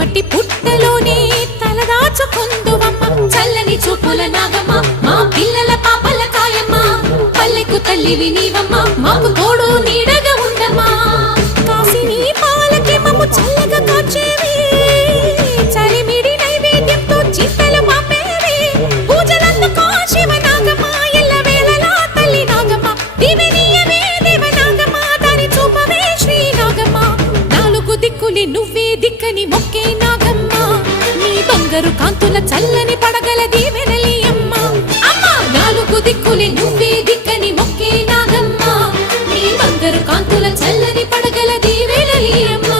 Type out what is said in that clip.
మట్టి పుట్టలోనే తలదాచుకుందువమ్మ చల్లని చూపుల నాగమ్మ మా పిల్లల పాపల కాయమ్మ పల్లెకు తల్లివి నీవమ్మ మాకు తోడు నీడగా ఉండమ్మా కాసిని పాలకి మమ్ము చల్లగా కాచేవి చలిమిడి నైవేద్యంతో చింతలు పాపేవి పూజలందుకో శివ నాగమ్మ ఎల్ల వేళలా తల్లి నాగమ్మ దివెనీయవే దేవ నాగమ్మ దారి చూపవే శ్రీ నాగమ్మ నాలుగు దిక్కులి నువ్వే దిక్కని మొక్కే నాగమ్మ నీ బంగారు కాంతుల చల్లని పడగల దీవెనలి అమ్మ అమ్మ నాలుగు దిక్కులి నువ్వే దిక్కని మొక్కే నాగమ్మ నీ బంగారు కాంతుల చల్లని పడగల దీవెనలి అమ్మ